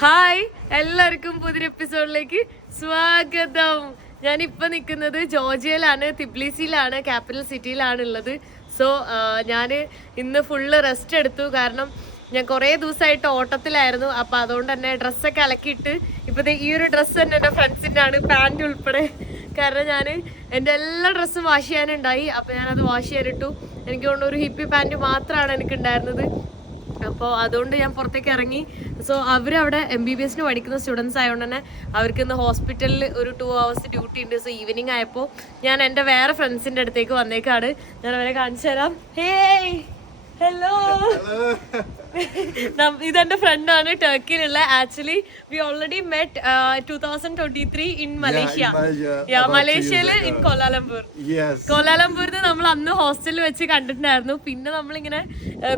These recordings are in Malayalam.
ഹായ്, എല്ലാവർക്കും പുതിയൊരു എപ്പിസോഡിലേക്ക് സ്വാഗതം. ഞാനിപ്പോൾ നിൽക്കുന്നത് ജോർജിയയിലാണ്, തിബ്ലിസിയിലാണ്, ക്യാപിറ്റൽ സിറ്റിയിലാണ് ഉള്ളത്. സോ ഞാൻ ഇന്ന് ഫുള്ള് റെസ്റ്റ് എടുത്തു. കാരണം ഞാൻ കുറേ ദിവസമായിട്ട് ഓട്ടത്തിലായിരുന്നു. അപ്പോൾ അതുകൊണ്ട് തന്നെ ഡ്രസ്സൊക്കെ അലക്കിയിട്ട് ഇപ്പോഴത്തെ ഈ ഒരു ഡ്രസ്സ് തന്നെ എൻ്റെ ഫ്രണ്ട്സിൻ്റെ ആണ്, പാൻറ് ഉൾപ്പെടെ. കാരണം ഞാൻ എൻ്റെ എല്ലാ ഡ്രസ്സും വാഷ് ചെയ്യാനുണ്ടായി. അപ്പോൾ ഞാനത് വാഷ് ചെയ്യാനിട്ടു. എനിക്ക് തോന്നുന്നു ഒരു ഹിപ്പി പാൻറ് മാത്രമാണ് എനിക്കുണ്ടായിരുന്നത്. അപ്പോൾ അതുകൊണ്ട് ഞാൻ പുറത്തേക്ക് ഇറങ്ങി. സോ അവരവിടെ MBBS പഠിക്കുന്ന സ്റ്റുഡൻസ് ആയതുകൊണ്ട് തന്നെ അവർക്ക് ഇന്ന് ഹോസ്പിറ്റലിൽ ഒരു 2 hours ഡ്യൂട്ടി ഉണ്ട്. സോ ഈവനിങ് ആയപ്പോൾ ഞാൻ എൻ്റെ വേറെ ഫ്രണ്ട്സിൻ്റെ അടുത്തേക്ക് വന്നേക്കാണ്. ഞാൻ അവരെ കാണിച്ചു തരാം. Hey, hello. ഇതെന്റെ ഫ്രണ്ടാണ്, ടർക്കിയിലുള്ള. Actually we already met 2023 in Malaysia. മലേഷ്യയില് ഇൻ കോലാലംപൂരിൽ നമ്മൾ അന്ന് ഹോസ്റ്റലിൽ വെച്ച് കണ്ടിട്ടുണ്ടായിരുന്നു. പിന്നെ നമ്മളിങ്ങനെ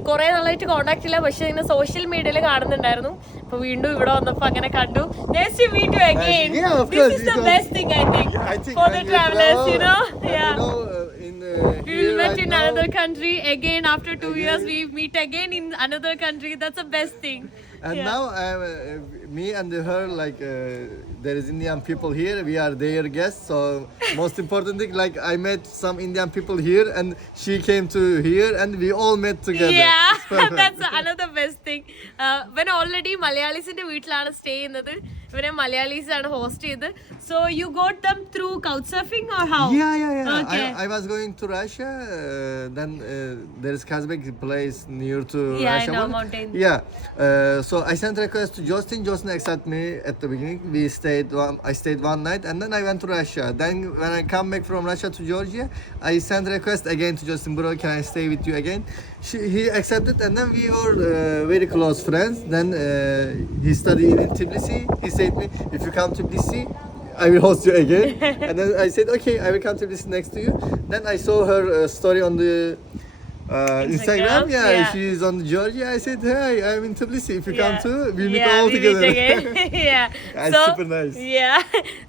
കുറെ നാളായിട്ട് കോണ്ടാക്ട് ഇല്ല, പക്ഷെ ഇങ്ങനെ സോഷ്യൽ മീഡിയയിൽ കാണുന്നുണ്ടായിരുന്നു. അപ്പൊ വീണ്ടും ഇവിടെ വന്നപ്പോ അങ്ങനെ കണ്ടു. Nice to meet you again. This is the best thing I think for the travelers, you know. Yeah. We will meet in another country again after 2 years. We meet again in another country. That's the best thing. And now me and her, like there is Indian people here. We are their guests. So most important thing, like I met some Indian people here, and she came to here, and we all met together. Yeah, that's another best thing. When already Malayalisinte വീട്ടിലാണ് സ്റ്റേ ചെയ്യുന്നത്. ഇവരെ മലയാളീസ് ആണ് ഹോസ്റ്റ് ചെയ്ത്. So you got them through couchsurfing or how? Yeah. Okay. I was going to Russia. Then there is Kazbek place near to Yeah, Russia. I know mountain. Yeah. So I sent request to Justin. Justin accepted me at the beginning. I stayed one night, and then I went to Russia. Then when I come back from Russia to Georgia, I sent request again to Justin. Bro, can I stay with you again? He accepted, and then we were very close friends. Then he studied in Tbilisi. He said me, if you come to Tbilisi, I will host you again. And then I said, okay, I will come to Tbilisi next to you. Then I saw her story on the Instagram. Yeah, she is on Georgia. I said, hey, I'm in Tbilisi. If you come too, we'll meet all together. It's super nice.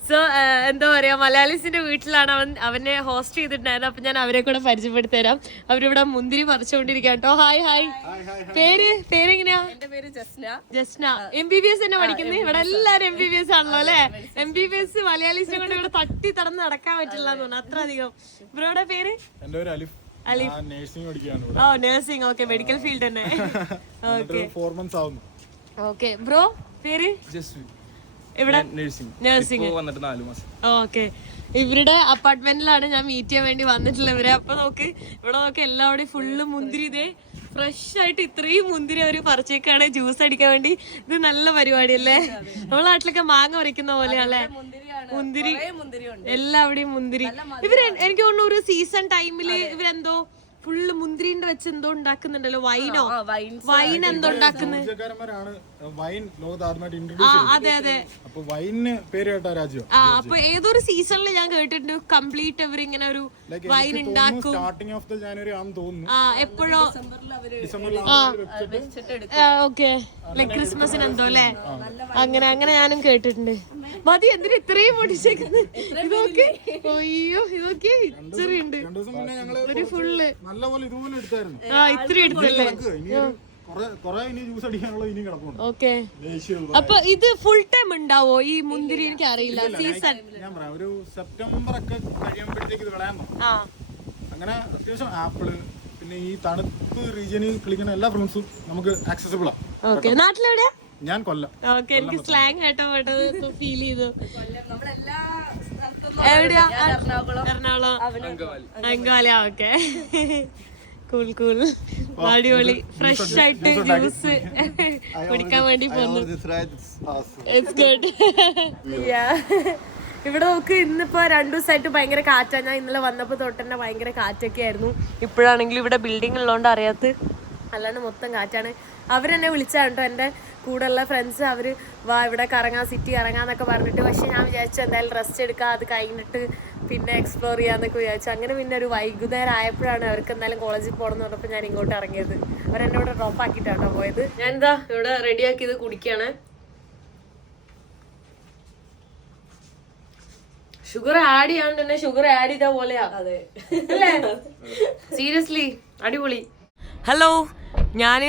So എന്താ പറയാ, മലയാളീസിന്റെ വീട്ടിലാണ് അവനെ ഹോസ്റ്റ് ചെയ്തിട്ടുണ്ടായത്. അപ്പൊ ഞാൻ അവരെ കൂടെ പരിചയപ്പെടുത്തി തരാം. അവരിവിടെ മുന്തിരി പറിച്ചുകൊണ്ടിരിക്കാം കേട്ടോ. ഹായ്. പേരെങ്ങനെയാ? എന്റെ പേര് ജസ്ന. MBBS തന്നെ പഠിക്കുന്നത്. ഇവിടെ എല്ലാരും MBBS ആണല്ലോ അല്ലെ. MBBS മലയാളീസിനെ കൊണ്ട് ഇവിടെ തട്ടി തടന്ന് നടക്കാൻ പറ്റില്ല എന്ന് തോന്നുന്നു, അത്ര അധികം. ബ്രോയുടെ പേര്? എന്റെ പേര് അലിഫ്. നഴ്സിംഗ്. ഓക്കെ, മെഡിക്കൽ ഫീൽഡ് തന്നെ. ഓക്കെ, 4 months ആവുന്നു. ഓക്കെ. ബ്രോ പേര്? ഇവിടെ നഴ്സിംഗ് വന്നിട്ട് 4 മാസം. ഓക്കെ. ഇവരുടെ അപ്പാർട്ട്മെന്റിലാണ് ഞാൻ മീറ്റ് ചെയ്യാൻ വേണ്ടി വന്നിട്ടുള്ളത് ഇവരെ. അപ്പൊ ഇവിടെ നോക്ക്, എല്ലാവരുടെയും ഫുള്ള് മുന്തിരി. ഇതേ ഫ്രഷ് ആയിട്ട് ഇത്രയും മുന്തിരി അവര് പറിച്ചേക്കാണ് ജ്യൂസ് അടിക്കാൻ വേണ്ടി. ഇത് നല്ല പരിപാടി അല്ലേ? നമ്മളെ നാട്ടിലൊക്കെ മാങ്ങ പറിക്കുന്ന പോലെയല്ലേ മുന്തിരി. എല്ലാവിടെയും മുന്തിരി. എനിക്ക് തോന്നുന്നു ഒരു സീസൺ ടൈമില് ഇവരെന്തോ ഫുള്ള് മുന്തിരിന്റെ വെച്ച് എന്തോ ഉണ്ടാക്കുന്നുണ്ടല്ലോ. വൈൻ എന്തോ ഉണ്ടാക്കുന്നത്. അതെ. അപ്പൊ ഏതൊരു സീസണിൽ ഞാൻ കേട്ടിട്ടുണ്ട് കംപ്ലീറ്റ് ഇവരിങ്ങനെ ഒരു വൈൻ ഉണ്ടാക്കും. എപ്പോഴോ ഓക്കെ, ലൈക് ക്രിസ്മസിന് എന്തോ അല്ലേ, അങ്ങനെ ഞാനും കേട്ടിട്ടുണ്ട്. മതി, എന്തിനാ ഇത്രയും പൊടിച്ചേക്കുന്നത്? ഇതൊക്കെ അയ്യോ, ഇതൊക്കെ ഇച്ചിരിയുണ്ട്. ഒരു ഫുള്ള് ഇത്തിരി എടുത്തല്ലേ. ഓക്കെ. അപ്പൊ ഇത് ഫുൾ ടൈം ഉണ്ടാവോ ഈ മുന്തിരി? എനിക്ക് അറിയില്ല. സീസൺ ഒരു സെപ്റ്റംബർ ഒക്കെ കഴിയുമ്പോഴത്തേക്ക് ഇത് വിളയാൻ തുടങ്ങും. അങ്ങനെ അത്യാവശ്യം ആപ്പിള്, പിന്നെ ഈ തണുപ്പ് റീജിയനിൽ കളിക്കുന്ന എല്ലാ ഫ്രൂട്ട്സും നമുക്ക് ആക്സസിബിൾ ആണ്. ഓക്കെ. നാട്ടിലെവിടെയാ? ഞാൻ കൊല്ലം. ഓക്കെ, എനിക്ക് സ്ലാങ് കേട്ടോ ഫീൽ ചെയ്തു. എവിടെയാ? എറണാകുളം, അങ്കമാലി. Okay, cool. അടിപൊളി. ഫ്രഷ് ആയിട്ട് ജ്യൂസ് കുടിക്കാൻ വേണ്ടി പോകുന്നു. It's good. ഇവിടെ നോക്ക്, ഇന്നിപ്പോ 2 ദിവസമായിട്ട് ഭയങ്കര കാറ്റാണ്. ഞാൻ ഇന്നലെ വന്നപ്പോ തൊട്ട് തന്നെ ഭയങ്കര കാറ്റൊക്കെ ആയിരുന്നു. ഇപ്പോഴാണെങ്കിൽ ഇവിടെ ബിൽഡിംഗ് ഉള്ളതുകൊണ്ട് അറിയാത്ത, അല്ലാണ്ട് മൊത്തം കാറ്റാണ്. അവരെന്നെ വിളിച്ചാണ് കേട്ടോ, എൻ്റെ കൂടെയുള്ള ഫ്രണ്ട്സ്. അവർ വാ ഇവിടെ കറങ്ങാം, സിറ്റി കറങ്ങാന്നൊക്കെ പറഞ്ഞിട്ട്. പക്ഷെ ഞാൻ വിചാരിച്ചു എന്തായാലും റെസ്റ്റ് എടുക്കാം, അത് കഴിഞ്ഞിട്ട് പിന്നെ എക്സ്പ്ലോർ ചെയ്യാന്നൊക്കെ വിചാരിച്ചു. അങ്ങനെ പിന്നെ ഒരു വൈകുന്നേരം ആയപ്പോഴാണ് അവർക്ക് എന്തായാലും കോളേജിൽ പോകണം എന്ന് പറഞ്ഞപ്പോൾ ഞാൻ ഇങ്ങോട്ട് ഇറങ്ങിയത്. അവരെന്നെ ഇവിടെ ഡ്രോപ്പ് ആക്കിയിട്ടാണോ പോയത്. ഞാൻ എന്താ ഇവിടെ റെഡിയാക്കിയത് കുടിക്കുകയാണ്. ഷുഗർ ആഡ് ചെയ്യാണ്ട് തന്നെ ഷുഗർ ആഡ് ചെയ്ത പോലെയാ. അതെ, സീരിയസ്ലി അടിപൊളി. ഹലോ, ഞാൻ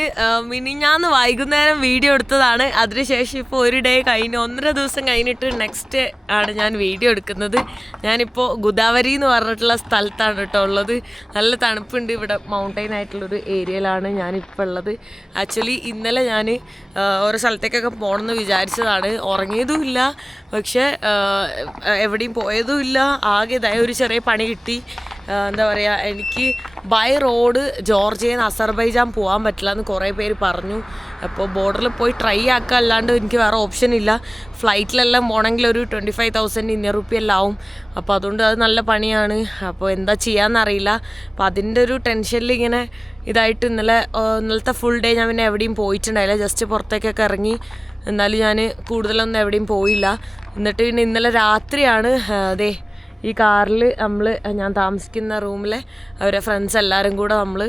മിനിഞ്ഞാന്ന് വൈകുന്നേരം വീഡിയോ എടുത്തതാണ്. അതിനുശേഷം ഇപ്പോൾ ഒരു ഡേ കഴിഞ്ഞ് 1.5 ദിവസം കഴിഞ്ഞിട്ട് നെക്സ്റ്റ് ആണ് ഞാൻ വീഡിയോ എടുക്കുന്നത്. ഞാനിപ്പോൾ ഗുദാവരി എന്ന് പറഞ്ഞിട്ടുള്ള സ്ഥലത്താണ് കേട്ടോ ഉള്ളത്. നല്ല തണുപ്പുണ്ട് ഇവിടെ. മൗണ്ടൈൻ ആയിട്ടുള്ളൊരു ഏരിയയിലാണ് ഞാനിപ്പോൾ ഉള്ളത്. ആക്ച്വലി ഇന്നലെ ഞാൻ ഓരോ സ്ഥലത്തേക്കൊക്കെ പോകണമെന്ന് വിചാരിച്ചതാണ്. ഉറങ്ങിയതുമില്ല, പക്ഷേ എവിടെയും പോയതുമില്ല. ആകെ ഒരു ചെറിയ പണി കിട്ടി. എന്താ പറയുക, എനിക്ക് ബൈ റോഡ് ജോർജിയയിൽ നിന്ന് അസർബൈജാൻ പോകാൻ പറ്റില്ല എന്ന് കുറേ പേര് പറഞ്ഞു. അപ്പോൾ ബോർഡറിൽ പോയി ട്രൈ ആക്കുക അല്ലാണ്ട് എനിക്ക് വേറെ ഓപ്ഷൻ ഇല്ല. ഫ്ലൈറ്റിലെല്ലാം പോകണമെങ്കിൽ ഒരു 25,000 ഇന്ത്യൻ റുപ്യ എല്ലാം ആവും. അപ്പോൾ അതുകൊണ്ട് അത് നല്ല പണിയാണ്. അപ്പോൾ എന്താ ചെയ്യാമെന്നറിയില്ല. അപ്പോൾ അതിൻ്റെ ഒരു ടെൻഷനിൽ ഇങ്ങനെ ഇതായിട്ട് ഇന്നലത്തെ ഫുൾ ഡേ ഞാൻ പിന്നെ എവിടെയും പോയിട്ടുണ്ടായില്ല. ജസ്റ്റ് പുറത്തേക്കൊക്കെ ഇറങ്ങി. എന്നാലും ഞാൻ കൂടുതലൊന്നും എവിടെയും പോയില്ല. എന്നിട്ട് പിന്നെ ഇന്നലെ രാത്രിയാണ് അതെ ഈ കാറിൽ ഞാൻ താമസിക്കുന്ന റൂമിലെ അവരെ ഫ്രണ്ട്സ് എല്ലാവരും കൂടെ നമ്മൾ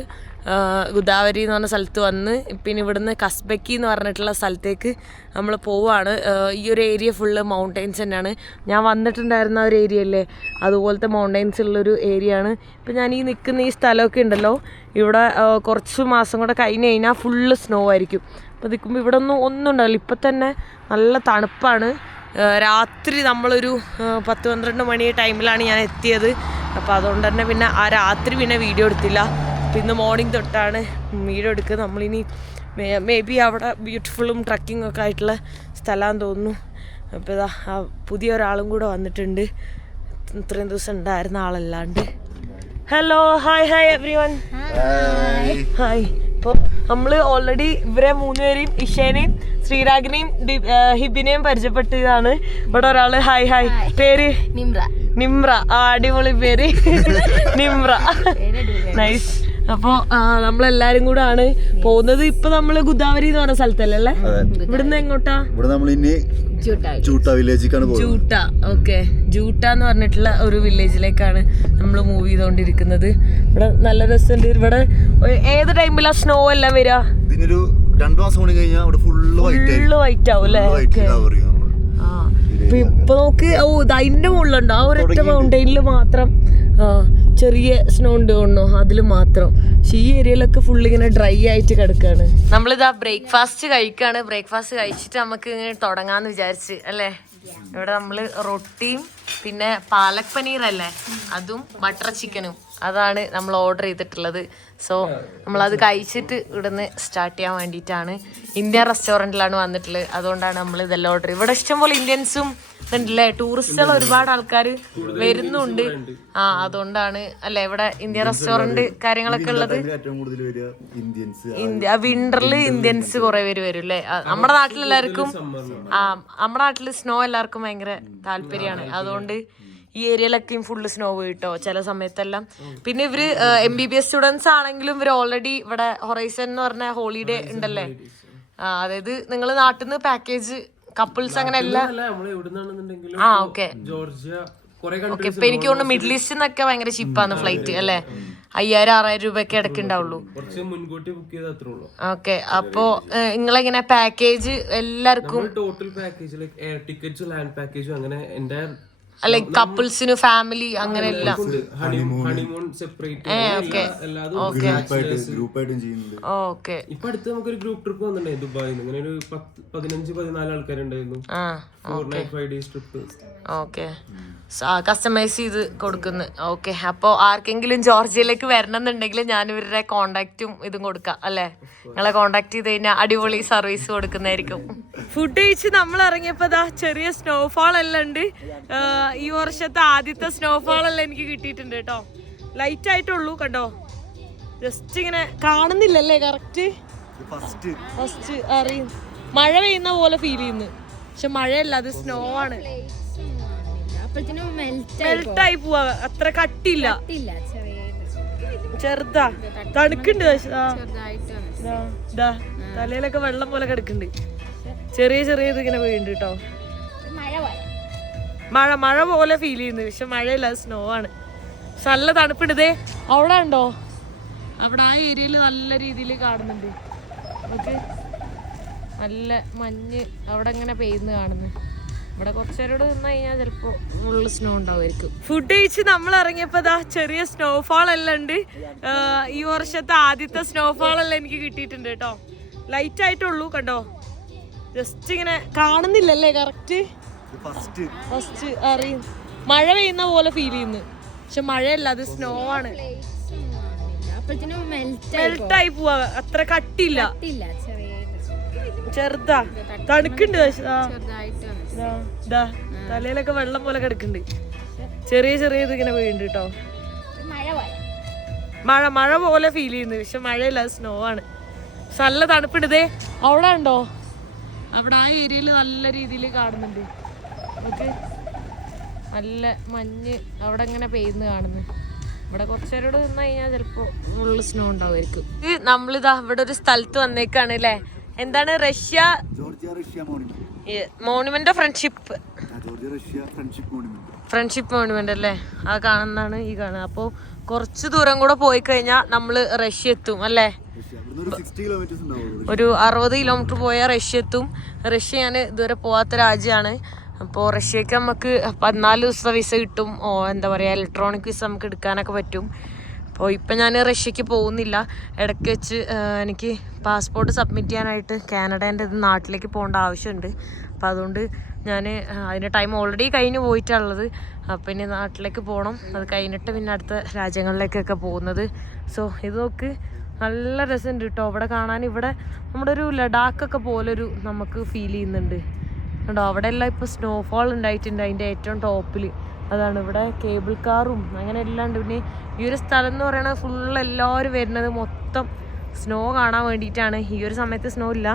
ഗുദാവരി എന്ന് പറഞ്ഞ സ്ഥലത്ത് വന്ന് പിന്നെ ഇവിടുന്ന് കസ്ബക്കി എന്ന് പറഞ്ഞിട്ടുള്ള സ്ഥലത്തേക്ക് നമ്മൾ പോവുകയാണ്. ഈ ഒരു ഏരിയ ഫുള്ള് മൗണ്ടെയ്ൻസ് തന്നെയാണ്. ഞാൻ വന്നിട്ടുണ്ടായിരുന്ന ഒരു ഏരിയ അല്ലേ, അതുപോലത്തെ മൗണ്ടെയ്ൻസ് ഉള്ളൊരു ഏരിയ ആണ്. ഇപ്പം ഞാൻ ഈ നിൽക്കുന്ന ഈ സ്ഥലമൊക്കെ ഉണ്ടല്ലോ, ഇവിടെ കുറച്ച് മാസം കൂടെ കഴിഞ്ഞ് കഴിഞ്ഞാൽ ഫുള്ള് സ്നോ ആയിരിക്കും. അപ്പോൾ നിൽക്കുമ്പോൾ ഇവിടെ ഒന്നും ഉണ്ടാവില്ല. ഇപ്പം തന്നെ നല്ല തണുപ്പാണ്. രാത്രി നമ്മളൊരു 10-12 മണി ടൈമിലാണ് ഞാൻ എത്തിയത്. അപ്പോൾ അതുകൊണ്ട് തന്നെ പിന്നെ ആ രാത്രി പിന്നെ വീഡിയോ എടുത്തില്ല. ഇന്ന് മോർണിംഗ് തൊട്ടാണ് വീഡിയോ എടുക്കുക. നമ്മളിനി മേ ബി അവിടെ ബ്യൂട്ടിഫുള്ളും ട്രക്കിംഗ് ഒക്കെ ആയിട്ടുള്ള സ്ഥലമാണെന്ന് തോന്നുന്നു. അപ്പോൾ ഇതാ പുതിയ ഒരാളും കൂടെ വന്നിട്ടുണ്ട്, ഇത്രയും ദിവസം ഉണ്ടായിരുന്ന ആളല്ലാണ്ട്. Hello, hi everyone. Hi. അപ്പോൾ നമ്മൾ ഓൾറെഡി ഇവരെ 3 പേരെയും, ഇഷേനെയും ശ്രീരാഗിനെയും ഹിബിനെയും പരിചയപ്പെട്ടതാണ്. ഇവിടെ ഒരാള് ഹായ്. പേര് നിമ്ര. അടിപൊളി പേര് നിമ്ര. നൈസ്. അപ്പോൾ നമ്മളെല്ലാരും കൂടെ ആണ് പോകുന്നത്. ഇപ്പൊ നമ്മള് ഗുദാവരി എന്ന് പറഞ്ഞ സ്ഥലത്തല്ലേ? ഇവിടുന്ന് എങ്ങോട്ടാ? ജൂട്ട. ഓക്കെ, ജൂട്ട എന്ന് പറഞ്ഞിട്ടുള്ള ഒരു വില്ലേജിലേക്കാണ് നമ്മൾ മൂവ് ചെയ്തോണ്ടിരിക്കുന്നത്. ഇവിടെ നല്ല രസമുണ്ട്. ഇവിടെ ഏത് ടൈമിലാ സ്നോ എല്ലാം വരിക? 2 മാസം കൂടി കഴിഞ്ഞാൽ ഫുള്ള് വൈറ്റ് ആവും അല്ലേ? ഇപ്പൊ നോക്ക്, അതിന്റെ മുകളിലുണ്ട് ആ ഒരൊറ്റ മൗണ്ടെയിനിൽ മാത്രം ചെറിയ സ്നോ ഉണ്ട് തോന്നുന്നു, അതിൽ മാത്രം. പക്ഷെ ഈ ഏരിയയിലൊക്കെ ഫുള്ള് ഇങ്ങനെ ഡ്രൈ ആയിട്ട് കിടക്കാണ്. നമ്മളിതാ ബ്രേക്ക്ഫാസ്റ്റ് കഴിക്കാണ്. ബ്രേക്ക്ഫാസ്റ്റ് കഴിച്ചിട്ട് നമുക്ക് ഇങ്ങനെ തുടങ്ങാന്ന് വിചാരിച്ച് അല്ലേ. ഇവിടെ നമ്മള് റൊട്ടിയും പിന്നെ പാലക് പനീർ അല്ലേ, അതും ബട്ടർ ചിക്കനും അതാണ് നമ്മൾ ഓർഡർ ചെയ്തിട്ടുള്ളത്. സോ നമ്മളത് കഴിച്ചിട്ട് ഇവിടുന്ന് സ്റ്റാർട്ട് ചെയ്യാൻ വേണ്ടിയിട്ടാണ്. ഇന്ത്യൻ റെസ്റ്റോറൻറ്റിലാണ് വന്നിട്ടുള്ളത്. അതുകൊണ്ടാണ് നമ്മൾ ഇതെല്ലാം ഓർഡർ ചെയ്ത്. ഇവിടെ ഇഷ്ടംപോലെ ഇന്ത്യൻസും ഉണ്ടല്ലേ, ടൂറിസ്റ്റുകൾ ഒരുപാട് ആൾക്കാർ വരുന്നുണ്ട്. അതുകൊണ്ടാണ് അല്ലെ ഇവിടെ ഇന്ത്യൻ റെസ്റ്റോറന്റ് കാര്യങ്ങളൊക്കെ ഉള്ളത്. ഇന്ത്യ വിന്ററിൽ ഇന്ത്യൻസ് കുറെ പേര് വരും അല്ലേ. നമ്മുടെ നാട്ടിലെല്ലാവർക്കും നമ്മുടെ നാട്ടിൽ സ്നോ എല്ലാവർക്കും ഭയങ്കര താല്പര്യമാണ്. അതുകൊണ്ട് ഈ ഏരിയയിലൊക്കെയും ഫുള്ള് സ്നോ വീട്ടോ ചില സമയത്തെല്ലാം. പിന്നെ ഇവര് MBBS സ്റ്റുഡൻസ് ആണെങ്കിലും ഇവർ ഓൾറെഡി ഇവിടെ ഹൊറൈസൺ എന്ന് പറഞ്ഞ ഹോളിഡേ ഉണ്ടല്ലേ. അതായത് നിങ്ങൾ നാട്ടിൽ നിന്ന് പാക്കേജ് കപ്പിൾസ് അങ്ങനെ എല്ലാം. Okay okay. ഇപ്പൊ എനിക്ക് തോന്നുന്നു മിഡിൽ ഈസ്റ്റ് നിന്നൊക്കെ ഭയങ്കര ചീപ്പാണ് ഫ്ലൈറ്റ് അല്ലേ. 5,000-6,000 രൂപയൊക്കെ ഇടയ്ക്കുണ്ടാവുള്ളൂ. ഓക്കെ. അപ്പോ നിങ്ങളെങ്ങനെ പാക്കേജ് എല്ലാവർക്കും total package like air tickets, land പാക്കേജും അങ്ങനെ എൻ്റെ ലൈക് കപ്പിൾസിന് ഫാമിലി അങ്ങനെ എല്ലാം. Honeymoon separate okay. ഇപ്പൊ അടുത്ത് നമുക്കൊരു ഗ്രൂപ്പ് ട്രിപ്പ് വന്നിട്ടുണ്ടായിരുന്നു ദുബായിൽ. അങ്ങനെ ഒരു 15-14 ആൾക്കാരുണ്ടായിരുന്നു. 4 night 5 days trip. Okay. Customise ചെയ്ത് കൊടുക്കുന്നു. ഓക്കെ. അപ്പോൾ ആർക്കെങ്കിലും ജോർജിയയിലേക്ക് വരണം എന്നുണ്ടെങ്കിൽ ഞാൻ ഇവരുടെ കോണ്ടാക്റ്റും ഇതും കൊടുക്കാം അല്ലേ. നിങ്ങളെ കോണ്ടാക്ട് ചെയ്ത് കഴിഞ്ഞാൽ അടിപൊളി സർവീസ് കൊടുക്കുന്നതായിരിക്കും. ഫുഡ് കഴിച്ച് നമ്മൾ ഇറങ്ങിയപ്പോൾ ചെറിയ സ്നോഫാൾ എല്ലാം ഉണ്ട്. ഈ വർഷത്തെ ആദ്യത്തെ സ്നോഫാൾ എല്ലാം എനിക്ക് കിട്ടിയിട്ടുണ്ട് കേട്ടോ. ലൈറ്റ് ആയിട്ടുള്ളൂ കണ്ടോ, ജസ്റ്റ് ഇങ്ങനെ കാണുന്നില്ലല്ലേ കറക്റ്റ്. ഫസ്റ്റ് അറിയും മഴ പെയ്യുന്ന പോലെ ഫീൽ ചെയ്യുന്നു, പക്ഷെ മഴയല്ല, അത് സ്നോ ആണ്. മെൽട്ടായി പോവാ, അത്ര കട്ടിയില്ല, ചെറുതാ, തണുക്കുണ്ട്. തലയിലൊക്കെ വെള്ളം പോലെ കിടക്കുന്നുണ്ട്. ചെറിയ ഇങ്ങനെ വീഴുന്നുണ്ട് കേട്ടോ. മഴ പോലെ ഫീൽ ചെയ്യുന്നു, പക്ഷെ മഴയില്ല, അത് സ്നോ ആണ്. നല്ല തണുപ്പിണ്ടതേ. അവിടെ ഉണ്ടോ? അവിടെ ആ ഏരിയയിൽ നല്ല രീതിയിൽ കാണുന്നുണ്ട് നമുക്ക്. നല്ല മഞ്ഞ് അവിടെ ഇങ്ങനെ പെയ്യുന്ന കാണുന്നു. ഇവിടെ കുറച്ചേരോട് നിന്ന് കഴിഞ്ഞാൽ ചിലപ്പോ ഫുള്ള് സ്നോ ഉണ്ടാവുമായിരിക്കും. ഫുഡ് കഴിച്ച് നമ്മൾ ഇറങ്ങിയപ്പോ ചെറിയ സ്നോഫാൾ എല്ലാം ഉണ്ട്. ഈ വർഷത്തെ ആദ്യത്തെ സ്നോഫാൾ എല്ലാം എനിക്ക് കിട്ടിയിട്ടുണ്ട് കേട്ടോ. ലൈറ്റ് ആയിട്ടുള്ളൂ കണ്ടോ, ജസ്റ്റ് ഇങ്ങനെ കാണുന്നില്ലല്ലേ കറക്റ്റ്. ഫസ്റ്റ് അറിയും മഴ പെയ്യുന്ന പോലെ ഫീൽ ചെയ്യുന്നു, പക്ഷെ മഴയല്ല, അത് സ്നോ ആണ്. മെൽറ്റായി പോവാ, അത്ര കട്ടിയില്ല, ചെറുതാ, തണുക്കുണ്ട്. തലയിലൊക്കെ വെള്ളം പോലെ കിടക്കുന്നുണ്ട്. ചെറിയ ചെറിയ ഇത് ഇങ്ങനെ വീഴുന്നുണ്ട് കേട്ടോ. മഴ പോലെ ഫീൽ ചെയ്യുന്നു, പക്ഷെ മഴയില്ല, അത് സ്നോ ആണ്. നല്ല തണുപ്പുണ്ട്. അവിടെ ഉണ്ടോ, അവിടെ ആ ഏരിയയിൽ നല്ല രീതിയിൽ കാണുന്നുണ്ട് നമുക്ക്. നല്ല മഞ്ഞ് അവിടെ ഇങ്ങനെ പെയ്യുന്ന കാണുന്നു. ഇവിടെ കുറച്ചേരോട് നിന്ന് കഴിഞ്ഞാൽ ചിലപ്പോ ഫുള്ള് സ്നോ ഉണ്ടാവുമായിരിക്കും. നമ്മളിതാ ഇവിടെ ഒരു സ്ഥലത്ത് വന്നേക്കാണ് അല്ലേ. എന്താണ് Russia monument of friendship monument അല്ലേ, ആ കാണുന്നതാണ് ഈ കാണുന്നത്. അപ്പോൾ കുറച്ച് ദൂരം കൂടെ പോയി കഴിഞ്ഞാൽ നമ്മള് റഷ്യ എത്തും അല്ലേ. ഒരു 60 കിലോമീറ്റർ പോയാൽ റഷ്യ എത്തും. റഷ്യ ഞാൻ ഇതുവരെ പോവാത്ത രാജ്യമാണ്. അപ്പോൾ റഷ്യക്ക് നമുക്ക് 14 ദിവസത്തെ വിസ കിട്ടും. എന്താ പറയുക, ഇലക്ട്രോണിക് വിസ നമുക്ക് എടുക്കാനൊക്കെ പറ്റും. അപ്പോൾ ഇപ്പം ഞാൻ റഷ്യക്ക് പോകുന്നില്ല. ഇടയ്ക്ക് വെച്ച് എനിക്ക് പാസ്പോർട്ട് സബ്മിറ്റ് ചെയ്യാനായിട്ട് കാനഡേൻ്റെ നാട്ടിലേക്ക് പോകേണ്ട ആവശ്യമുണ്ട്. അപ്പോൾ അതുകൊണ്ട് ഞാൻ അതിൻ്റെ ടൈം ഓൾറെഡി കഴിഞ്ഞ് പോയിട്ടുള്ളത്. അപ്പം ഇനി നാട്ടിലേക്ക് പോകണം. അത് കഴിഞ്ഞിട്ട് പിന്നെ അടുത്ത രാജ്യങ്ങളിലേക്കൊക്കെ പോകുന്നത്. സോ ഇത് നോക്ക്, നല്ല രസമുണ്ട് കേട്ടോ ഇവിടെ കാണാൻ. ഇവിടെ നമ്മുടെ ഒരു ലഡാക്കൊക്കെ പോലൊരു നമുക്ക് ഫീൽ ചെയ്യുന്നുണ്ട് കേട്ടോ. അവിടെ എല്ലാം ഇപ്പോൾ സ്നോഫോൾ ഉണ്ടായിട്ടുണ്ട് അതിൻ്റെ ഏറ്റവും ടോപ്പിൽ. അതാണ് ഇവിടെ കേബിൾ കാറും അങ്ങനെ എല്ലാം ഉണ്ട്. പിന്നെ ഈ ഒരു സ്ഥലം എന്ന് പറയുന്നത് ഫുള്ള് എല്ലാവരും വരുന്നത് മൊത്തം സ്നോ കാണാൻ വേണ്ടിയിട്ടാണ്. ഈ ഒരു സമയത്ത് സ്നോ ഇല്ല,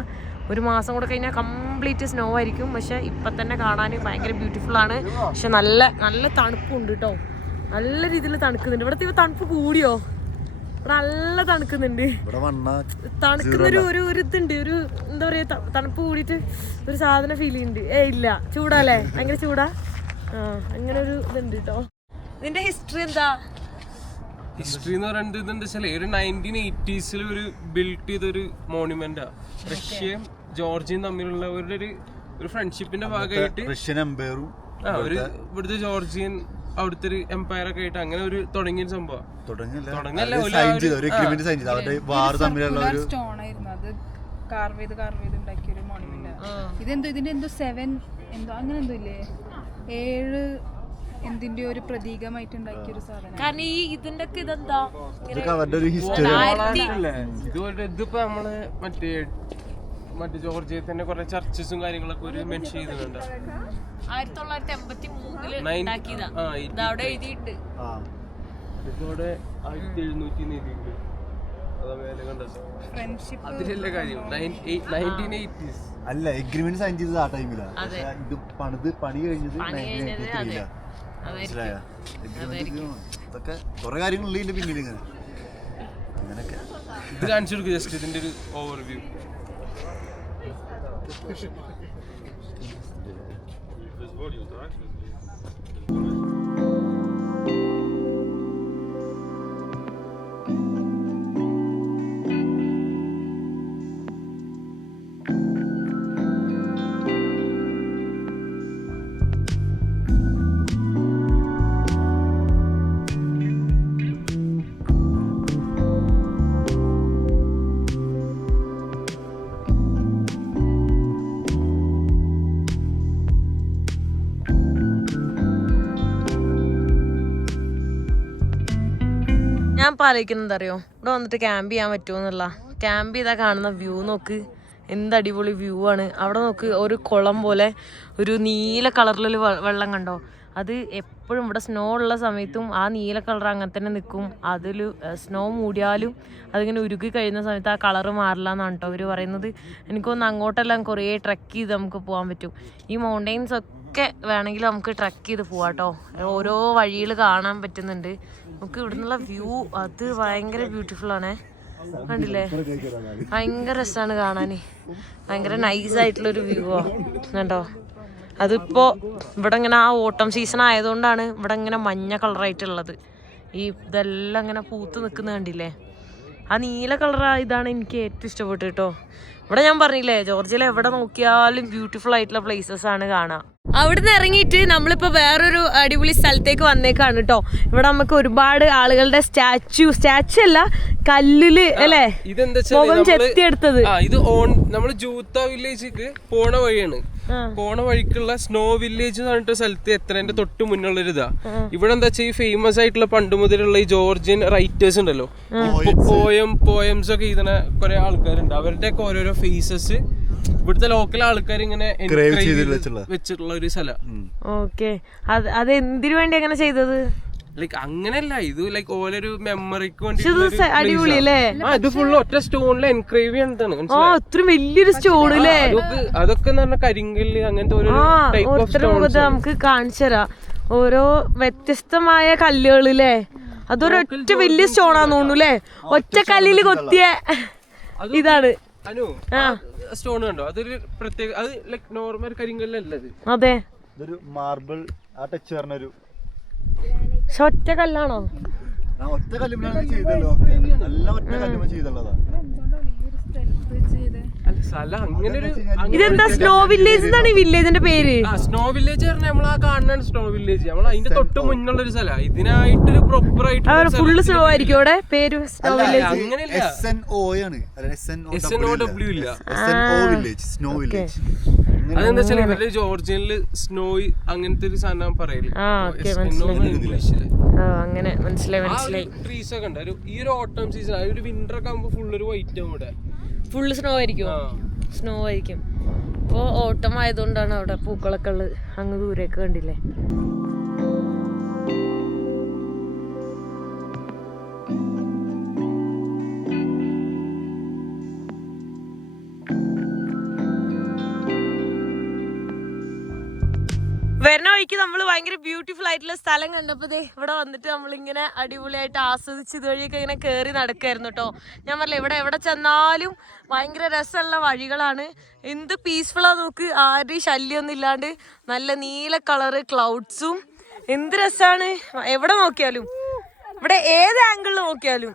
ഒരു മാസം കൂടെ കഴിഞ്ഞാൽ കംപ്ലീറ്റ് സ്നോ ആയിരിക്കും. പക്ഷെ ഇപ്പം തന്നെ കാണാൻ ഭയങ്കര ബ്യൂട്ടിഫുള്ളാണ്. പക്ഷെ നല്ല നല്ല തണുപ്പുണ്ട് കേട്ടോ, നല്ല രീതിയിൽ തണുക്കുന്നുണ്ട്. ഇവിടുത്തെ ഇപ്പോൾ തണുപ്പ് കൂടിയോ? ഇവിടെ നല്ല തണുക്കുന്നുണ്ട്. തണുക്കുന്നൊരു ഒരു ഇതുണ്ട്, ഒരു എന്താ പറയുക, തണുപ്പ് കൂടിയിട്ട് ഒരു സാധനം ഫീൽ ചെയ്യുന്നുണ്ട്. ഇല്ല, ചൂടാല്ലേ, ഭയങ്കര ചൂടാ. അങ്ങനെ ഒരു ഇതുണ്ട് കേട്ടോ. ഇതിന്റെ ഹിസ്റ്ററി എന്താ? ഹിസ്റ്ററി എന്ന് പറയുന്നത് ഇതെന്താ വെച്ചാൽ ഒരു 1980s ഒരു ബിൽഡ് ചെയ്തൊരു മോണുമെന്റാ. റഷ്യയും ജോർജിയയും തമ്മിലുള്ള ഒരു ഫ്രണ്ട്ഷിപ്പിന്റെ ഭാഗമായിട്ട് റഷ്യൻ എംപയറും ഒരു ഇവിടുത്തെ ജോർജിയൻ അവിടുത്തെ ഒരു എംപയർ ഒക്കെ ആയിട്ട് അങ്ങനെ ഒരു തുടങ്ങിയ സംഭവം. കാർവ് ചെയ്ത് ഉണ്ടാക്കിയ ഒരു മോണുമെന്റ്. ഇതെന്തോ ഇതിന്റെ എന്തോ 7 എന്തോ അങ്ങനെ എന്തോ ഇല്ലേ, 7 എന്തിന്റെ ഒരു പ്രതീകമായിട്ട് ഉണ്ടാക്കിയ ഒരു സാധനം. കാരണം ഈ ഇതിന്റെ ഒക്കെ ഇതെന്താ ഇതിപ്പോ നമ്മള് മറ്റേ ജോർജിയത്തിന്റെ കുറെ ചർച്ചസും കാര്യങ്ങളൊക്കെ ഒരു മെൻഷൻ ചെയ്തിട്ടുണ്ട്. 1983 ഉണ്ടാക്കിയതാ, അവിടെ എഴുതിയിട്ട്. ഇതിലൂടെ 1700 അതിലുള്ള കാര്യം 1980s അല്ല, എഗ്രിമെന്റ് സൈൻ ചെയ്തത് ആ ടൈമിലാണ്. ഇത് പണി കഴിഞ്ഞത് മനസ്സിലായ ഇതൊക്കെ കുറെ കാര്യങ്ങളുള്ള ഇതിന്റെ പിന്നിൽ ഇങ്ങനെ അങ്ങനെയൊക്കെ. ഇത് കാണിച്ചു കൊടുക്കുക ജസ്റ്റ് ഇതിന്റെ ഒരു ഓവർവ്യൂ. ഞാൻ പാലിക്കുന്നത് അറിയോ, ഇവിടെ വന്നിട്ട് ക്യാമ്പ് ചെയ്യാൻ പറ്റുമോ എന്നുള്ള. ക്യാമ്പ് ചെയ്താൽ കാണുന്ന വ്യൂ നോക്ക്, എന്ത് അടിപൊളി വ്യൂ ആണ്. അവിടെ നോക്ക്, ഒരു കുളം പോലെ ഒരു നീല കളറിലൊരു വെള്ളം കണ്ടോ. അത് എപ്പോഴും ഇവിടെ സ്നോ ഉള്ള സമയത്തും ആ നീല കളർ അങ്ങനെ തന്നെ നിൽക്കും. അതിൽ സ്നോ മൂടിയാലും അതിങ്ങനെ ഉരുക്കി കഴിയുന്ന സമയത്ത് ആ കളറ് മാറില്ല എന്നാണ് കേട്ടോ അവർ പറയുന്നത്. എനിക്കൊന്ന് അങ്ങോട്ടെല്ലാം കുറേ ട്രക്ക് ചെയ്ത് നമുക്ക് പോകാൻ പറ്റും. ഈ മൗണ്ടെയിൻസ് ഒക്കെ വേണമെങ്കിൽ നമുക്ക് ട്രക്ക് ചെയ്ത് പോവാം കേട്ടോ. ഓരോ വഴികൾ കാണാൻ പറ്റുന്നുണ്ട് നമുക്ക്. ഇവിടെ നിന്നുള്ള വ്യൂ അത് ഭയങ്കര ബ്യൂട്ടിഫുൾ ആണേ, കണ്ടില്ലേ? ഭയങ്കര രസമാണ് കാണാൻ, ഭയങ്കര നൈസായിട്ടുള്ളൊരു വ്യൂ ആണ് കേട്ടോ. അതിപ്പോ ഇവിടെ ഇങ്ങനെ ആ ഓട്ടം സീസൺ ആയതുകൊണ്ടാണ് ഇവിടെ ഇങ്ങനെ മഞ്ഞ കളറായിട്ടുള്ളത്. ഈ ഇതെല്ലാം ഇങ്ങനെ പൂത്ത് നിൽക്കുന്നത് കണ്ടില്ലേ? ആ നീല കളർ ഇതാണ് എനിക്ക് ഏറ്റവും ഇഷ്ടപ്പെട്ടു കേട്ടോ. ഇവിടെ ഞാൻ പറഞ്ഞില്ലേ, ജോർജിയയിൽ എവിടെ നോക്കിയാലും ബ്യൂട്ടിഫുൾ ആയിട്ടുള്ള പ്ലേസസ് ആണ് കാണാം. അവിടുന്ന് ഇറങ്ങിയിട്ട് നമ്മളിപ്പോ വേറൊരു അടിപൊളി സ്ഥലത്തേക്ക് വന്നേക്കാണ് കേട്ടോ. ഇവിടെ നമുക്ക് ഒരുപാട് ആളുകളുടെ സ്റ്റാച്ചു അല്ല, കല്ലില് അല്ലേ മുഖം ചെത്തിയെടുത്തത്. ഇത് നമ്മള് ജൂത്ത വില്ലേജിക്ക് പോണ വഴിയാണ്. പോണ വഴിക്കുള്ള സ്നോ വില്ലേജ് എന്ന് പറഞ്ഞിട്ട് സ്ഥലത്ത് എത്രേന്റെ തൊട്ട് മുന്നുള്ളൊരു ഇതാ. ഇവിടെ എന്താ വെച്ചാൽ ഈ ഫേമസ് ആയിട്ടുള്ള പണ്ട് മുതലുള്ള ഈ ജോർജിയൻ റൈറ്റേഴ്സ് ഉണ്ടല്ലോ, പോയംസ് ഒക്കെ എഴുതുന്ന കുറെ ആൾക്കാരുണ്ട്. അവരുടെ ഒക്കെ ഓരോരോ ഫേസസ് ഇവിടുത്തെ ലോക്കൽ ആൾക്കാർ ഇങ്ങനെ വെച്ചിട്ടുള്ള ഒരു സ്ഥലം. ഓക്കെ, അത് എന്തിനു വേണ്ടി അങ്ങനെ ചെയ്തത്? ലൈക്ക് അങ്ങനെയല്ല, ഇത് ലൈക്ക് ഓരോരു മെമ്മറിക്ക് വേണ്ടി. അടിപൊളി അല്ലേ? ഇത് ഫുള്ള് ഒറ്റ സ്റ്റോണിൽ എൻക്രേവ് ചെയ്യണതാണ്. ഇത്ര വലിയൊരു സ്റ്റോൺ അല്ലേ? അതൊക്കെ എന്ന് പറഞ്ഞാൽ കരിങ്കല്ല് അങ്ങനത്തെ ഓരോ നമുക്ക് കാണിച്ചു തരാം. ഓരോ വ്യത്യസ്തമായ കല്ലുകള് അല്ലേ? അതൊരൊറ്റ വലിയ സ്റ്റോണാന്ന് തോന്നുന്നു അല്ലേ? ഒറ്റ കല്ലില് കൊത്തിയ ഇതാണ് സ്റ്റോൺ കണ്ടോ? അതൊരു പ്രത്യേക, അത് ലൈക്ക് നോർമൽ കരിങ്കല്ലല്ലത്. അതെ, ഇതൊരു മാർബിൾ ആ ടച്ച് പറഞ്ഞൊരു ഒറ്റ കല്ലാണോ? ഒറ്റ കല്ലുമാണ് ചെയ്തല്ലോ, എല്ലാം ഒറ്റ കല്ലുമ ചെയ്തുള്ളതാ. സ്ഥലം അങ്ങനെ ഒരു ഇതെന്താ സ്നോ വില്ലേജ് എന്നാണ് ഈ വില്ലേജിന്റെ പേര്? സ്നോ വില്ലേജ് പറഞ്ഞാൽ നമ്മൾ ആ കാണുന്ന സ്നോ വില്ലേജ്, നമ്മൾ അതിന്റെ തൊട്ട് മുന്നുള്ള ഒരു സ്ഥലം. ഇതിനായിട്ടൊരു പ്രോപ്പർ ആയിട്ട് ഫുള്ള് സ്നോ ആയിരിക്കും അവിടെ പേര്. സ്നോ വില്ലേജ് അങ്ങനെയല്ല, SNO ആണ്, SNOW ഇല്ല, SNO വില്ലേജ്, സ്നോ വില്ലേജ്. അതെന്താ വെച്ചാൽ ഇവരുടെ ജോർജിയനില് സ്നോ അങ്ങനത്തെ ഒരു സാധനം പറയല്. അങ്ങനെ മനസ്സിലായി. ട്രീസ് ഒക്കെ ഉണ്ട്. ഈ ഒരു ഓട്ടം സീസൺ, ഒരു വിന്റർ ഒക്കെ ആകുമ്പോ ഫുൾ ഒരു വൈറ്റ് ആവും ഇവിടെ. ഫുള്ള് സ്നോ ആയിരിക്കും. ഇപ്പൊ ഓട്ടം ആയതുകൊണ്ടാണ് അവിടെ പൂക്കളൊക്കെ ഉള്ളത്. അങ്ങ് ദൂരേക്ക് കണ്ടില്ലേ? വരുന്ന വഴിക്ക് നമ്മൾ ഭയങ്കര ബ്യൂട്ടിഫുൾ ആയിട്ടുള്ള സ്ഥലം കണ്ടപ്പോൾ ഇവിടെ വന്നിട്ട് നമ്മളിങ്ങനെ അടിപൊളിയായിട്ട് ആസ്വദിച്ച് ഇതുവഴിയൊക്കെ ഇങ്ങനെ കയറി നടക്കായിരുന്നു കേട്ടോ. ഞാൻ പറഞ്ഞില്ല, എവിടെ ചെന്നാലും ഭയങ്കര രസമുള്ള വഴികളാണ്. എന്ത് പീസ്ഫുള്ളാ നോക്ക്, ആരുടെയും ശല്യമൊന്നും ഇല്ലാണ്ട് നല്ല നീല കളറ് ക്ലൗഡ്സും. എന്ത് രസമാണ് എവിടെ നോക്കിയാലും, ഇവിടെ ഏത് ആംഗിളിൽ നോക്കിയാലും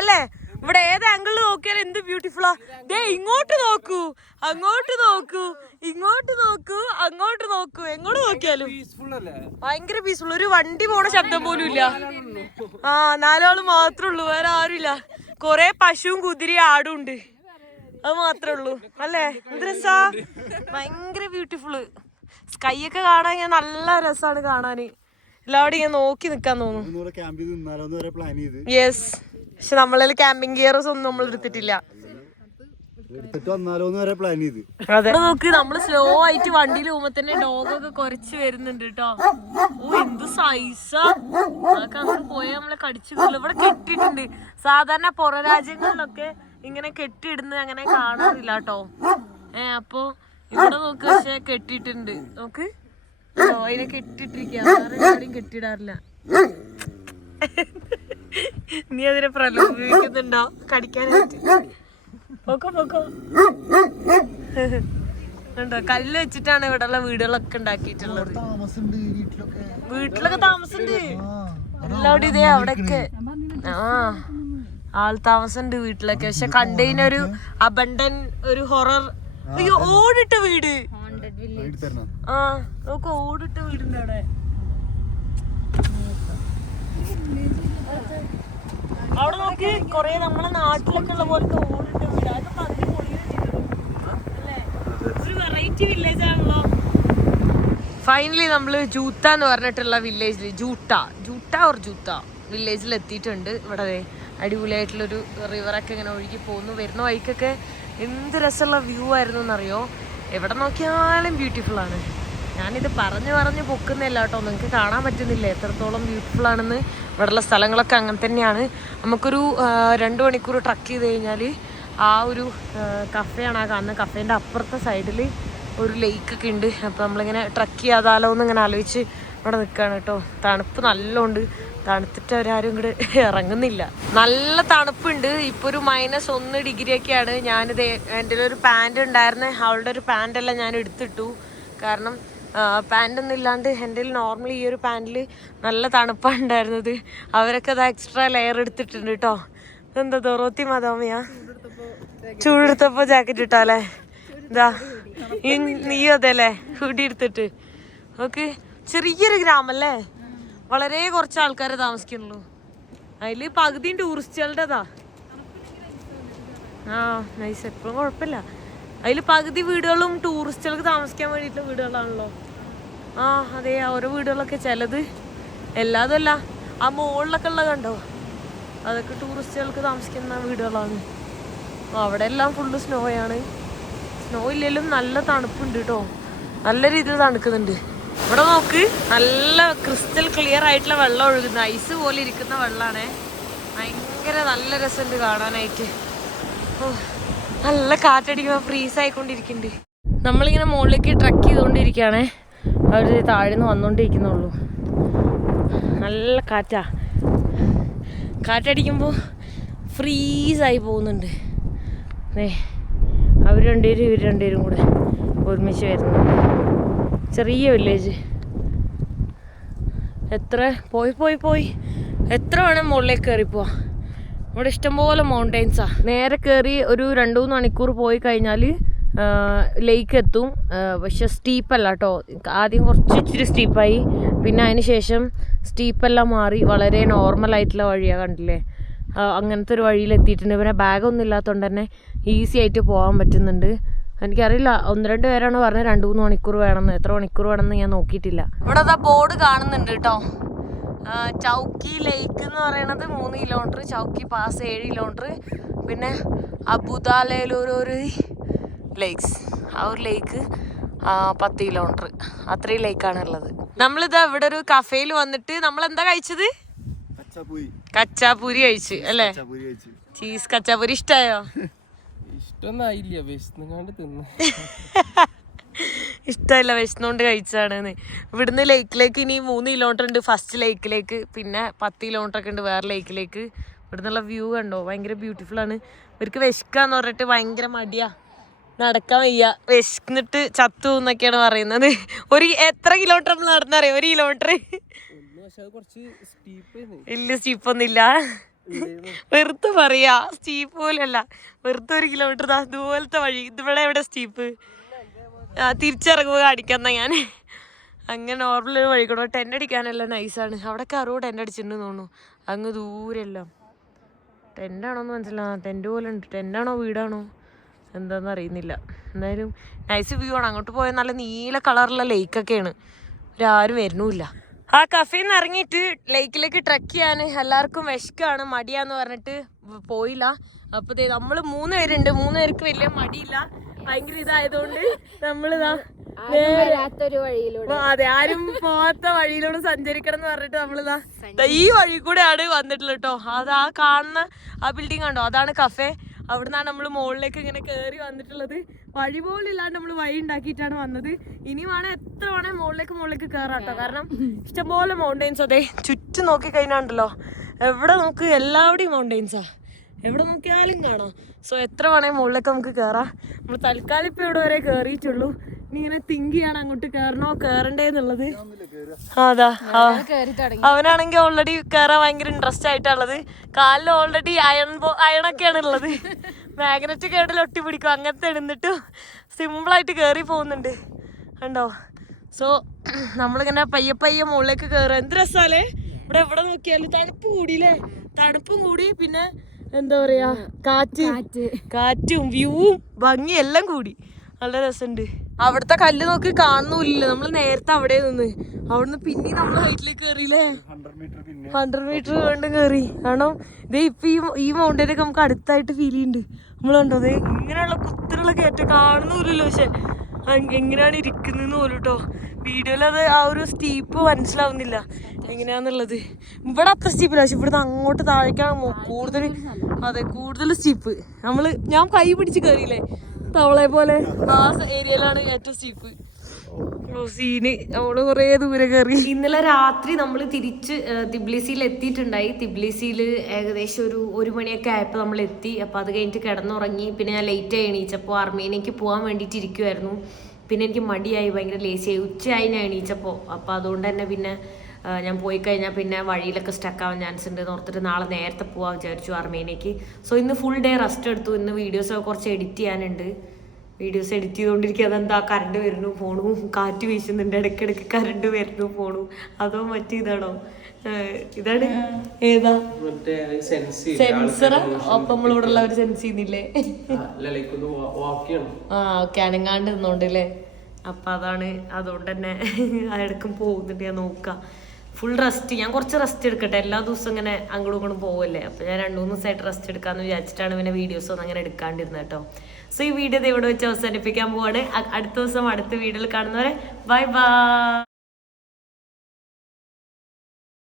അല്ലേ? ഇവിടെ ഏത് ആംഗിളിൽ നോക്കിയാലും എന്ത് ബ്യൂട്ടിഫുള്ളാ. ഇങ്ങോട്ട് നോക്കൂ, അങ്ങോട്ട് നോക്കൂ, ഇങ്ങോട്ട് നോക്കൂ, അങ്ങോട്ട് നോക്കൂ, എങ്ങോട്ട് നോക്കിയാലും ഭയങ്കര പീസ്ഫുൾ. ഒരു വണ്ടി പോണ ശബ്ദം പോലും ഇല്ല. 4 ആള് മാത്രമേ ഉള്ളൂ, വേറെ ആരുമില്ല. കൊറേ പശുവും കുതിരയും ആടും ഉണ്ട്, അത് മാത്രമേ ഉള്ളൂ അല്ലേ? എന്ത് രസാ, ഭയങ്കര ബ്യൂട്ടിഫുള്ള്. സ്കൈ ഒക്കെ കാണാൻ നല്ല രസമാണ് കാണാന്. എല്ലാവരും ഇങ്ങനെ നോക്കി നിക്കാൻ തോന്നുന്നു. യെസ്, പക്ഷെ നമ്മളതിൽ ക്യാമ്പിംഗ് ഗിയർസ് ഒന്നും നമ്മൾ എടുത്തിട്ടില്ല. അതെ, നോക്ക്, നമ്മള് സ്ലോ ആയിട്ട് വണ്ടിയിൽ പോകുമ്പോ തന്നെ ഡോഗൊക്കെ കുറച്ച് വരുന്നുണ്ട് കേട്ടോ. എന്ത് സൈസാ, അതൊക്കെ അങ്ങോട്ട് പോയാൽ നമ്മളെ കടിച്ചു കൊല്ലും. ഇവിടെ കെട്ടിയിട്ടുണ്ട്. സാധാരണ പുറം രാജ്യങ്ങളിലൊക്കെ ഇങ്ങനെ കെട്ടിയിടുന്നത് അങ്ങനെ കാണാറില്ല കേട്ടോ. അപ്പൊ ഇവിടെ നോക്ക്, പക്ഷെ കെട്ടിയിട്ടുണ്ട്. നോക്ക്, അതിനെ കെട്ടിട്ടിരിക്കുക, വേറെ ആരും കെട്ടിയിടാറില്ല. നീ അതിനെ പ്രലോഭിക്കുന്നുണ്ടോ കടിക്കാനായിട്ട്? പൊക്കോ. ഉണ്ടോ, കല്ല് വെച്ചിട്ടാണ് ഇവിടെ ഉള്ള വീടുകളൊക്കെ ഉണ്ടാക്കിയിട്ടുള്ളത്. വീട്ടിലൊക്കെ താമസമുണ്ട് എല്ലാവരും. ഇതേ അവിടെയൊക്കെ ആൾ താമസമുണ്ട് വീട്ടിലൊക്കെ. പക്ഷെ കണ്ടെയ്നൊരു അബണ്ടൻ ഒരു ഹൊറർ. അയ്യോ, ഓടിട്ട വീട്. നോക്ക്, ഓടിട്ട വീടുണ്ട് അവിടെ. അവിടെ നോക്ക്, കൊറേ നമ്മളെ നാട്ടിലൊക്കെ ഉള്ള പോലത്തെ ഓടിട്ട വീട്. അതൊക്കെ അതിന് പൊളിയല്ലേ? ഒരു വെറൈറ്റി വില്ലേജ് ആണല്ലോ. ഫൈനലി നമ്മള് ജൂത്ത എന്ന് പറഞ്ഞിട്ടുള്ള വില്ലേജിൽ ജൂത്ത വില്ലേജിൽ എത്തിയിട്ടുണ്ട്. ഇവിടെ അടിപൊളിയായിട്ടുള്ളൊരു റിവറൊക്കെ ഇങ്ങനെ ഒഴുകി പോകുന്നു. വരുന്ന വഴിക്കൊക്കെ എന്ത് രസമുള്ള വ്യൂ ആയിരുന്നു എന്നറിയോ? എവിടെ നോക്കിയാലും ബ്യൂട്ടിഫുള്ളാണ്. ഞാനിത് പറഞ്ഞു പൊക്കുന്നില്ല കേട്ടോ, നിങ്ങൾക്ക് കാണാൻ പറ്റുന്നില്ല എത്രത്തോളം ബ്യൂട്ടിഫുൾ ആണെന്ന്. ഇവിടെയുള്ള സ്ഥലങ്ങളൊക്കെ അങ്ങനെ തന്നെയാണ്. നമുക്കൊരു 2 മണിക്കൂർ ട്രക്ക് ചെയ്ത് കഴിഞ്ഞാൽ ആ ഒരു കഫേയാണ് ആ കാണുന്നത്. കഫേൻ്റെ അപ്പുറത്തെ സൈഡിൽ ഒരു ലേക്കൊക്കെ ഉണ്ട്. അപ്പോൾ നമ്മളിങ്ങനെ ട്രക്ക് ചെയ്യാതാലോ എന്ന് ഇങ്ങനെ ആലോചിച്ച് ഇവിടെ നിൽക്കുകയാണ് കേട്ടോ. തണുപ്പ് നല്ലോണ്ട്, തണുത്തിട്ട് അവരാരും ഇങ്ങോട്ട് ഇറങ്ങുന്നില്ല. നല്ല തണുപ്പുണ്ട്. ഇപ്പോൾ ഒരു -1 ഡിഗ്രി ഒക്കെയാണ്. ഞാനിത് എൻ്റെ ഒരു പാൻറ് ഉണ്ടായിരുന്നേ, അവളുടെ ഒരു പാൻറ്റെല്ലാം ഞാൻ എടുത്തിട്ടു. കാരണം പാൻറ്റൊന്നും ഇല്ലാണ്ട് എൻ്റെ നോർമലി ഈ ഒരു പാൻറ്റിൽ നല്ല തണുപ്പാണ് ഉണ്ടായിരുന്നത്. അവരൊക്കെ അത് എക്സ്ട്രാ ലെയർ എടുത്തിട്ടുണ്ട് കേട്ടോ. എന്താ ദൊറോത്തി മതോമയാ, ചൂടെടുത്തപ്പോൾ ജാക്കറ്റ് ഇട്ടാലേ? ഇതാ നീയും അതെ അല്ലേ, ഹുഡി എടുത്തിട്ട്. ഓക്കെ ചെറിയൊരു ഗ്രാമല്ലേ, വളരെ കുറച്ച് ആൾക്കാരെ താമസിക്കുന്നുള്ളൂ. അതില് പകുതിയും ടൂറിസ്റ്റുകളുടെതാ. ആ നൈസ്, എപ്പോഴും കുഴപ്പമില്ല. അതിൽ പകുതി വീടുകളും ടൂറിസ്റ്റുകൾക്ക് താമസിക്കാൻ വേണ്ടിയിട്ടുള്ള വീടുകളാണല്ലോ. ആ അതെ, ഓരോ വീടുകളൊക്കെ ചിലത് എല്ലാതും അല്ല, ആ മുകളിലൊക്കെ ഉള്ള കണ്ടോ, അതൊക്കെ ടൂറിസ്റ്റുകൾക്ക് താമസിക്കുന്ന വീടുകളാണ്. അവിടെ എല്ലാം ഫുള്ള് സ്നോയാണ്. സ്നോ ഇല്ലെങ്കിലും നല്ല തണുപ്പുണ്ട് കേട്ടോ, നല്ല രീതിയിൽ തണുക്കുന്നുണ്ട്. ഇവിടെ നോക്ക്, നല്ല ക്രിസ്റ്റൽ ക്ലിയർ ആയിട്ടുള്ള വെള്ളം ഒഴുകുന്ന, ഐസ് പോലെ ഇരിക്കുന്ന വെള്ളമാണേ. ഭയങ്കര നല്ല രസമുണ്ട് കാണാനായിട്ട്. നല്ല കാറ്റടിക്കുമ്പോൾ ഫ്രീസ് ആയിക്കൊണ്ടിരിക്കുന്നുണ്ട്. നമ്മളിങ്ങനെ മുകളിലേക്ക് ട്രക്ക് ചെയ്തുകൊണ്ടിരിക്കുകയാണേ. അവർ താഴെ നിന്ന് വന്നുകൊണ്ടിരിക്കുന്നുള്ളൂ. നല്ല കാറ്റാ, കാറ്റടിക്കുമ്പോൾ ഫ്രീസായി പോകുന്നുണ്ട്. അവർ രണ്ടുപേരും ഇവർ രണ്ടുപേരും കൂടെ ഒരുമിച്ച് വരുന്നുണ്ട്. ചെറിയ വില്ലേജ്. എത്ര പോയി എത്ര വേണേൽ മുകളിലേക്ക് കയറിപ്പോവാ. ഇവിടെ ഇഷ്ടംപോലെ മൗണ്ടെയ്ൻസാ. നേരെ കയറി ഒരു 2-3 മണിക്കൂർ പോയി കഴിഞ്ഞാൽ ലേക്ക് എത്തും. പക്ഷെ സ്റ്റീപ്പല്ല കേട്ടോ, ആദ്യം കുറച്ച് ഇച്ചിരി സ്റ്റീപ്പായി, പിന്നെ അതിന് ശേഷം സ്റ്റീപ്പെല്ലാം മാറി വളരെ നോർമലായിട്ടുള്ള വഴിയാണ്. കണ്ടില്ലേ, അങ്ങനത്തെ ഒരു വഴിയിലെത്തിയിട്ടുണ്ട്. പിന്നെ ബാഗൊന്നും ഇല്ലാത്തതുകൊണ്ട് തന്നെ ഈസി ആയിട്ട് പോകാൻ പറ്റുന്നുണ്ട്. എനിക്കറിയില്ല, 1-2 പേരാണ് പറഞ്ഞത് 2-3 മണിക്കൂർ വേണമെന്ന്. എത്ര മണിക്കൂർ വേണമെന്ന് ഞാൻ നോക്കിയിട്ടില്ല. ഇവിടെ അതാ ബോർഡ് കാണുന്നുണ്ട് കേട്ടോ. ചൗക്കി ലേക്ക് എന്ന് പറയുന്നത് 3 കിലോമീറ്റർ, ചൗക്കി പാസ് 7 കിലോമീറ്റർ, പിന്നെ അബുദാലയിലൊരു ലേക്സ്, ആ ഒരു ലേക്ക് 10 കിലോമീറ്റർ. അത്രയും ലേക്കാണ് ഉള്ളത്. നമ്മളിതാ ഇവിടെ ഒരു കഫേയിൽ വന്നിട്ട് നമ്മളെന്താ കഴിച്ചത്? കച്ചാപൂരി കഴിച്ചു അല്ലേ? ചീസ് കച്ചാപൂരി ഇഷ്ടായോ? ഇഷ്ടൊന്നായില്ല, വിശന്നുകാണ്ട് തിന്നു. ഇഷ്ടമല്ല, വിശന്നുകൊണ്ട് കഴിച്ചാണ്. ഇവിടുന്ന് ലേക്കിലേക്ക് ഇനി 3 കിലോമീറ്റർ ഉണ്ട് ഫസ്റ്റ് ലേക്കിലേക്ക്, പിന്നെ 10 കിലോമീറ്റർ ഒക്കെ ഉണ്ട് വേറെ ലേക്കിലേക്ക്. ഇവിടുന്നുള്ള വ്യൂ കണ്ടോ, ഭയങ്കര ബ്യൂട്ടിഫുൾ ആണ്. ഇവർക്ക് വിശക്കാന്ന് പറഞ്ഞിട്ട് ഭയങ്കര മടിയാ, നടക്കാൻ വയ്യ, വിശന്നിട്ട് ചത്തു എന്നൊക്കെയാണ് പറയുന്നത്. എത്ര കിലോമീറ്റർ നമ്മൾ നടന്നറിയാം? 1 കിലോമീറ്റർ ഇല്ല, സ്റ്റീപ്പൊന്നും ഇല്ല, വെറുതെ പറയാ. സ്റ്റീപ്പ് പോലല്ല, വെറുതെ 1 കിലോമീറ്റർ അതുപോലത്തെ വഴി. ഇതിവിടെ എവിടെ സ്റ്റീപ്പ്? തിരിച്ചിറങ്ങുമ്പോൾ കാണിക്കുന്ന ഞാൻ. അങ്ങനെ നോർമൽ ഒരു വഴി കൂടെ ടെൻ്റ് അടിക്കാനെല്ലാം നൈസാണ്. അവിടെ കറുവ ടെൻ്റ് അടിച്ചിട്ടുണ്ടെന്ന് തോന്നുന്നു, അങ്ങ് ദൂരെല്ലാം. ടെൻ്റാണോന്ന് മനസ്സിലാവും, ടെൻ്റ് പോലെ ഉണ്ട്. ടെൻ്റാണോ വീടാണോ എന്താണെന്ന് അറിയുന്നില്ല. എന്തായാലും നൈസ് വ്യൂ ആണ്. അങ്ങോട്ട് പോയാൽ നല്ല നീല കളറുള്ള ലേക്കൊക്കെയാണ്. ആരും വരുന്നുമില്ല. ആ കഫേയിൽ നിന്ന് ഇറങ്ങിയിട്ട് ലേക്കിലേക്ക് ട്രക്ക് ചെയ്യാൻ എല്ലാവർക്കും വിശക്കാണ്, മടിയാന്ന് പറഞ്ഞിട്ട് പോയില്ല. അപ്പോൾ നമ്മൾ 3 പേരുണ്ട്, 3 പേർക്ക് വലിയ മടിയില്ല. ഭയങ്കര ഇതായതുകൊണ്ട് നമ്മളിതാ അതെ, ആരും പോവാത്ത വഴിയിലൂടെ സഞ്ചരിക്കണം എന്ന് പറഞ്ഞിട്ട് നമ്മളിതാ ഈ വഴി കൂടെയാണ് വന്നിട്ടുള്ളത് കേട്ടോ. അത് ആ കാണുന്ന ആ ബിൽഡിംഗ് കണ്ടോ, അതാണ് കഫേ. അവിടുന്നാണ് നമ്മൾ മുകളിലേക്ക് ഇങ്ങനെ കയറി വന്നിട്ടുള്ളത്. വഴി പോലും ഇല്ലാണ്ട് നമ്മൾ വഴി ഉണ്ടാക്കിയിട്ടാണ് വന്നത്. ഇനി വേണേൽ എത്ര വേണേൽ മുകളിലേക്ക് കയറാം കേട്ടോ, കാരണം ഇഷ്ടംപോലെ മൗണ്ടെയ്ൻസ്. അതെ, ചുറ്റും നോക്കി കഴിഞ്ഞാണ്ടല്ലോ, എവിടെ നോക്ക് എല്ലാവിടെയും മൗണ്ടെയ്ൻസാ, എവിടെ നോക്കിയാലും കാണാം. സോ എത്ര വേണേൽ മുകളിലേക്ക് നമുക്ക് കയറാം. നമ്മൾ തൽക്കാലം ഇപ്പം ഇവിടെ വരെ കയറിയിട്ടുള്ളൂ. ഇനി ഇങ്ങനെ തിങ്ക് ചെയ്യണം അങ്ങോട്ട് കയറണോ കയറണ്ടേ എന്നുള്ളത്. അതാ, അവനാണെങ്കിൽ ഓൾറെഡി കയറാൻ ഭയങ്കര ഇൻട്രസ്റ്റ് ആയിട്ടുള്ളത്. കാലിൽ ഓൾറെഡി അയണൊക്കെയാണ് ഉള്ളത്. മാഗ്നറ്റ് ഒക്കെ എവിടെ ഒട്ടി പിടിക്കും, അങ്ങനത്തെ എടുത്തിട്ട് സിമ്പിളായിട്ട് കയറി പോകുന്നുണ്ട് കണ്ടോ. സോ നമ്മളിങ്ങനെ പയ്യെ മുകളിലേക്ക് കയറുക. എന്ത് രസാലേ, ഇവിടെ എവിടെ നോക്കിയാലും തണുപ്പ് കൂടിയില്ലേ, തണുപ്പും കൂടി, പിന്നെ എന്താ പറയാ, കാറ്റും വ്യൂവും ഭംഗി എല്ലാം കൂടി നല്ല രസമുണ്ട്. അവിടുത്തെ കല്ല് നോക്കി കാണുന്നില്ല. നമ്മൾ നേരത്തെ അവിടെ നിന്ന് അവിടുന്ന് പിന്നെ നമ്മൾ ഹൈറ്റിലേക്ക് കയറിയില്ലേ, 100 മീറ്റർ വീണ്ടും കയറി. കാരണം ഇതേ ഇപ്പൊ ഈ മൗണ്ടനൊക്കെ നമുക്ക് അടുത്തായിട്ട് ഫീൽ ചെയ്യുന്നുണ്ട്. നമ്മൾ കണ്ടോ, അതേ ഇങ്ങനെയുള്ള കുത്തിനുള്ള കയറ്റം കാണുന്നില്ലല്ലോ, പക്ഷെ എങ്ങനെയാണ് ഇരിക്കുന്നതെന്ന് പോലും കേട്ടോ. വീഡിയോയിലത് ആ ഒരു സ്റ്റീപ്പ് മനസ്സിലാവുന്നില്ല എങ്ങനെയാന്നുള്ളത്. ഇവിടെ അത്ര സ്റ്റീപ്പില്ല, പക്ഷെ ഇവിടുന്ന് അങ്ങോട്ട് താഴേക്കാണ് കൂടുതൽ സ്റ്റീപ്പ്. ഞാൻ കൈ പിടിച്ച് കയറിയില്ലേ തവളെ പോലെ, ആ ഏരിയയിലാണ് ഏറ്റവും സ്റ്റീപ്പ്. സീന് നമ്മള് കുറേ ദൂരെ കയറി. ഇന്നലെ രാത്രി നമ്മൾ തിരിച്ച് തിബ്ലിസിയിൽ എത്തിയിട്ടുണ്ടായി. തിബ്ലിസിയിൽ ഏകദേശം ഒരു 1 മണിയൊക്കെ ആയപ്പോൾ നമ്മൾ എത്തി. അപ്പോൾ അത് കഴിഞ്ഞിട്ട് കിടന്നുറങ്ങി. പിന്നെ ഞാൻ ലേറ്റായി എണീച്ചപ്പോൾ അർമേനിയക്ക് പോകാൻ വേണ്ടിയിട്ട് ഇരിക്കുമായിരുന്നു. പിന്നെ എനിക്ക് മടിയായി, ഭയങ്കര ലേസിയായി. ഉച്ചയായി ഞാൻ എണീച്ചപ്പോൾ. അപ്പോൾ അതുകൊണ്ട് തന്നെ പിന്നെ ഞാൻ പോയി കഴിഞ്ഞാൽ പിന്നെ വഴിയിലൊക്കെ സ്റ്റക്കാവാൻ ചാൻസ് ഉണ്ട് എന്ന് ഓർത്തിട്ട് നാളെ നേരത്തെ പോകാൻ വിചാരിച്ചു അർമേനിയക്ക്. സോ ഇന്ന് ഫുൾ ഡേ റെസ്റ്റ് എടുത്തു. ഇന്ന് വീഡിയോസൊക്കെ കുറച്ച് എഡിറ്റ് ചെയ്യാനുണ്ട്. വീഡിയോസ് എഡിറ്റ് ചെയ്തുകൊണ്ടിരിക്കുക. അതെന്താ കറണ്ട് വരുന്നു പോണു, കാറ്റ് വീശുന്നുണ്ട്, ഇടയ്ക്കിടയ്ക്ക് കറണ്ട് വരുന്നു പോണു. അതോ മറ്റേതാണോ? ഇതാണ് ഏതാ സെൻസറാ? അപ്പൊ നമ്മളിവിടെ ഉള്ളവർ സെൻസ് ചെയ്യുന്നില്ലേ? ഓക്കെ അനങ്ങാണ്ട് നിന്നോണ്ട് അല്ലേ. അപ്പൊ അതാണ്, അതുകൊണ്ട് തന്നെ ഇടയ്ക്കും പോകുന്നുണ്ട്. ഞാൻ നോക്കാം ഫുൾ റെസ്റ്റ്. ഞാൻ കുറച്ച് റെസ്റ്റ് എടുക്കട്ടെ, എല്ലാ ദിവസവും ഇങ്ങനെ അങ്ങോട്ടും ഇങ്ങോട്ടും പോവല്ലേ. അപ്പൊ ഞാൻ 2-3 ദിവസമായിട്ട് റെസ്റ്റ് എടുക്കാന്ന് വിചാരിച്ചിട്ടാണ് പിന്നെ വീഡിയോസ് ഒന്നും അങ്ങനെ എടുക്കാണ്ടിരുന്നത് കേട്ടോ. സോ ഈ വീഡിയോ ഇവിടെ വെച്ച് അവസാനിപ്പിക്കാൻ പോവാണ്. അടുത്ത ദിവസം അടുത്ത വീഡിയോയിൽ കാണുന്നവരെ ബൈ ബൈ.